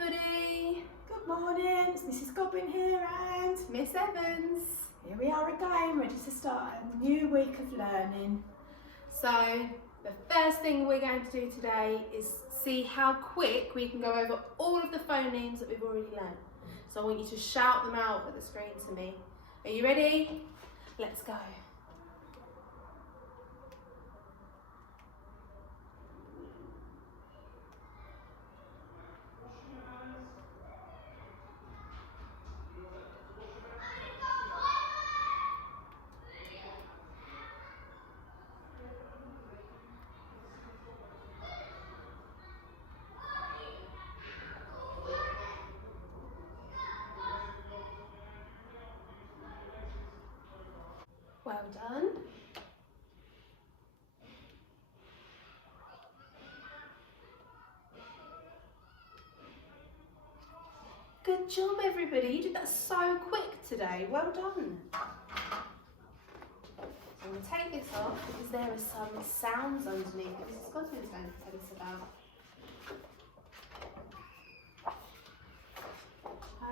everybody. Good morning, it's Mrs. Gobbin here and Miss Evans. Here we are again, ready to start a new week of learning. So the first thing we're going to do today is see how quick we can go over all of the phonemes that we've already learned. So I want you to shout them out at the screen to me. Are you ready? Let's go. Well done. Good job, everybody. You did that so quick today. Well done. I'm going to take this off because there are some sounds underneath that Mrs. Godwin's going to tell us about.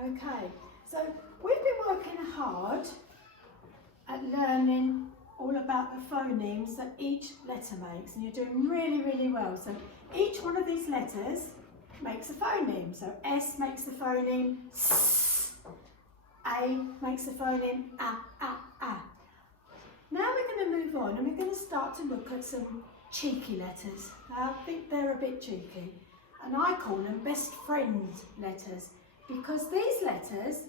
Okay, so we've been working hard at learning all about the phonemes that each letter makes, and you're doing really, really well. So each one of these letters makes a phoneme. So S makes the phoneme S, A makes the phoneme A, A, A. Now we're going to move on and we're going to start to look at some cheeky letters. I think they're a bit cheeky, and I call them best friend letters, because these letters,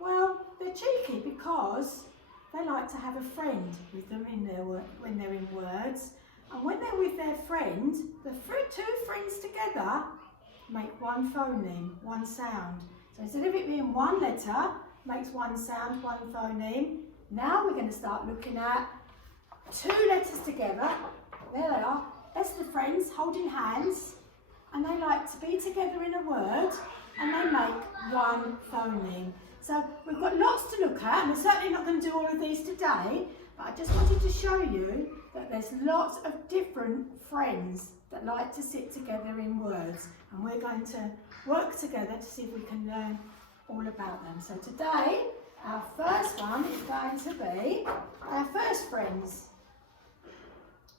well, they're cheeky because they like to have a friend with them in their when they're in words, and when they're with their friend, the two friends together make one phoneme, one sound. So instead of it being one letter, makes one sound, one phoneme. Now we're going to start looking at two letters together. There they are. That's the friends holding hands, and they like to be together in a word, and they make one phoneme. So we've got lots to look at, and we're certainly not going to do all of these today, but I just wanted to show you that there's lots of different friends that like to sit together in words, and we're going to work together to see if we can learn all about them. So today, our first one is going to be our first friends.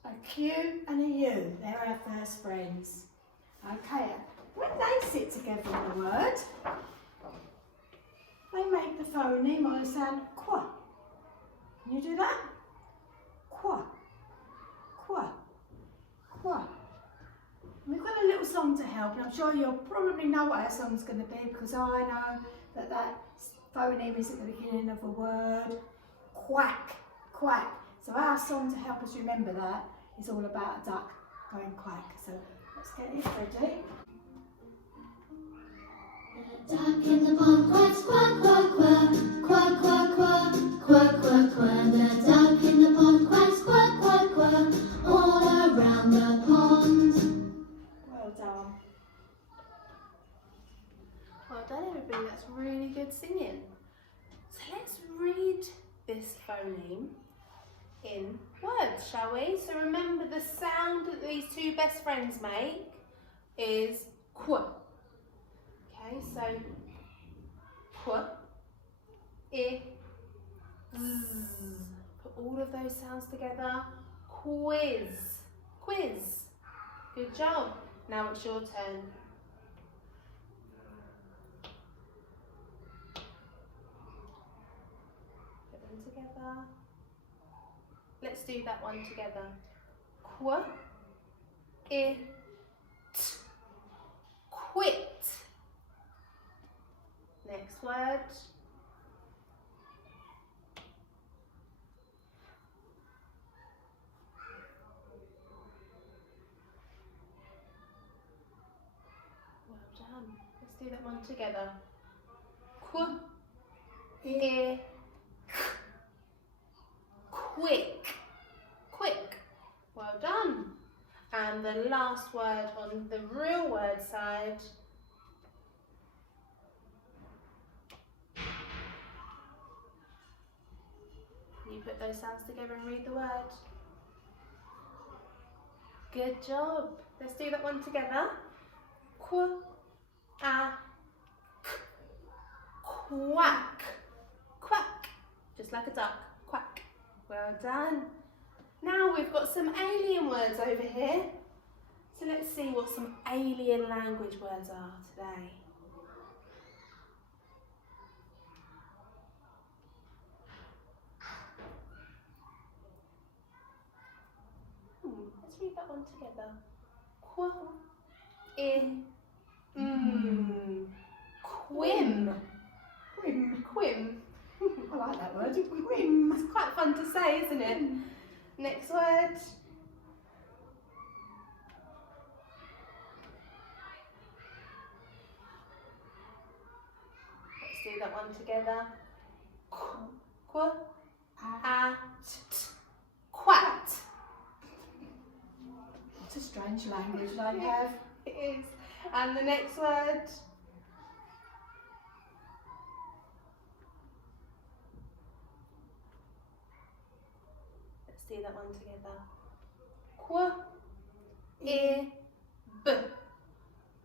A Q and a U, they're our first friends. Okay, when they sit together in a word, they make the phoneme or the sound qua. Can you do that? Qua, qua, qua. And we've got a little song to help, and I'm sure you'll probably know what our song's going to be, because I know that that phoneme is at the beginning of a word. Quack, quack. So our song to help us remember that is all about a duck going quack. So let's get it ready. Duck in the pond quacks, quack, quack, quack, quack, quack, quack, quack, quack, quack. The duck in the pond quacks, quack, quack, quack, all around the pond. Well done. Well done, everybody. That's really good singing. So let's read this phoneme in words, shall we? So remember, the sound that these two best friends make is qu. Okay, so qu, I, z. Put all of those sounds together. Quiz, quiz. Good job. Now it's your turn. Put them together. Let's do that one together. Qu, I, t. Quit. Next word. Well done. Let's do that one together. Qu, I, quick. Quick. Well done. And the last word on the real word side. You put those sounds together and read the word. Good job. Let's do that one together. Qu, quack, quack, just like a duck, quack. Well done. Now we've got some alien words over here. So let's see what some alien language words are today. Let's read that one together. Quim. Quim. Quim. I like that word. Quim. It's quite fun to say, isn't it? Next word. Let's do that one together. Quat. What a strange language they have. It is. And the next word. Let's do that one together.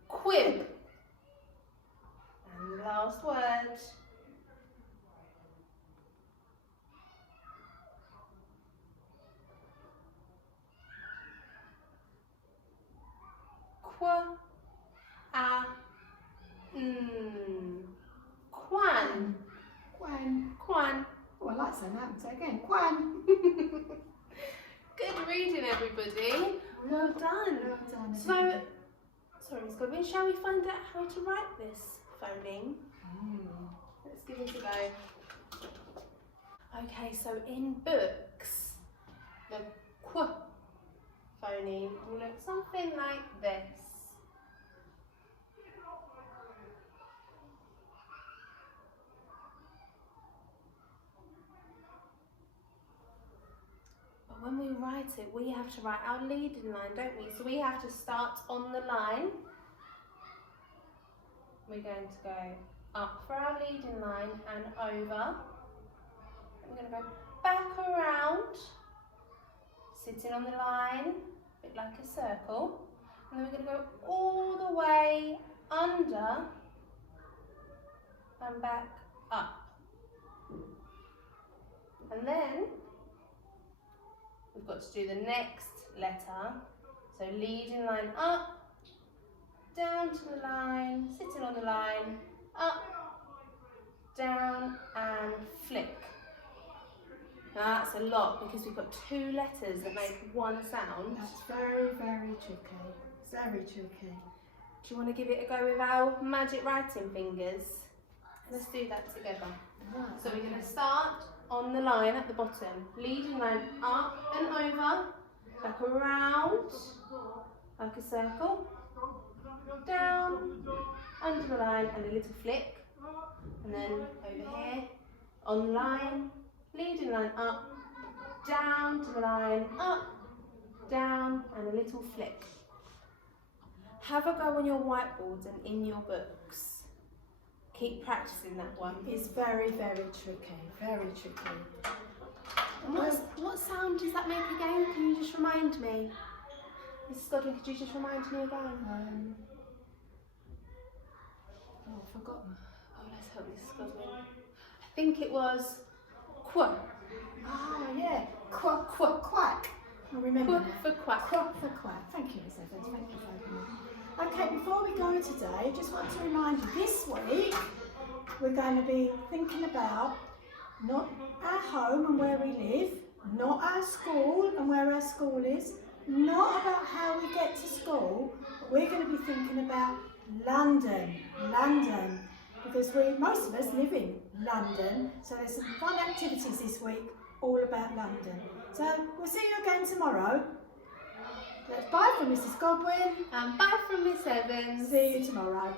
Quib. And the last word. Quan. Quan. Quan. Oh, I like saying that. Say again. Quan. Good reading, everybody. Well done. Well done, So, everybody. sorry, Miss Godwin, shall we find out how to write this phoneme? Let's give it a go. Okay, so in books, the qu phoneme will look something like this. But when we write it, we have to write our leading line, don't we? So we have to start on the line. We're going to go up for our leading line and over. We're going to go back around, sitting on the line, a bit like a circle. And then we're going to go all the way under and back up. And then we've got to do the next letter. So leading line up, down to the line, sitting on the line, up, down and flick. Now that's a lot because we've got two letters that make one sound. That's very, very tricky. Very tricky. Do you want to give it a go with our magic writing fingers? Let's do that together. Right. So we're going to start on the line at the bottom. Leading line up and over, back around, like a circle, down, under the line and a little flick. And then over here, on the line, leading line up, down to the line, up, down and a little flick. Have a go on your whiteboards and in your books. Keep practicing that one. It's very, very tricky. Very tricky. And what sound does that make again? Can you just remind me? Mrs. Godwin, could you just remind me again? Oh, I've forgotten. Oh, let's help Mrs. Godwin. I think it was qu. Ah, yeah. Quack, quack, quack. I remember Qu that. for quack. Quack for quack. Thank you, Miss Evans. Thank you for opening. Okay, before we go today, just want to remind you, this week we're going to be thinking about not our home and where we live, not our school and where our school is, not about how we get to school, but we're going to be thinking about London, because most of us live in London, so there's some fun activities this week all about London. So we'll see you again tomorrow. Bye from Mrs. Godwin. And bye from Miss Evans. See you tomorrow.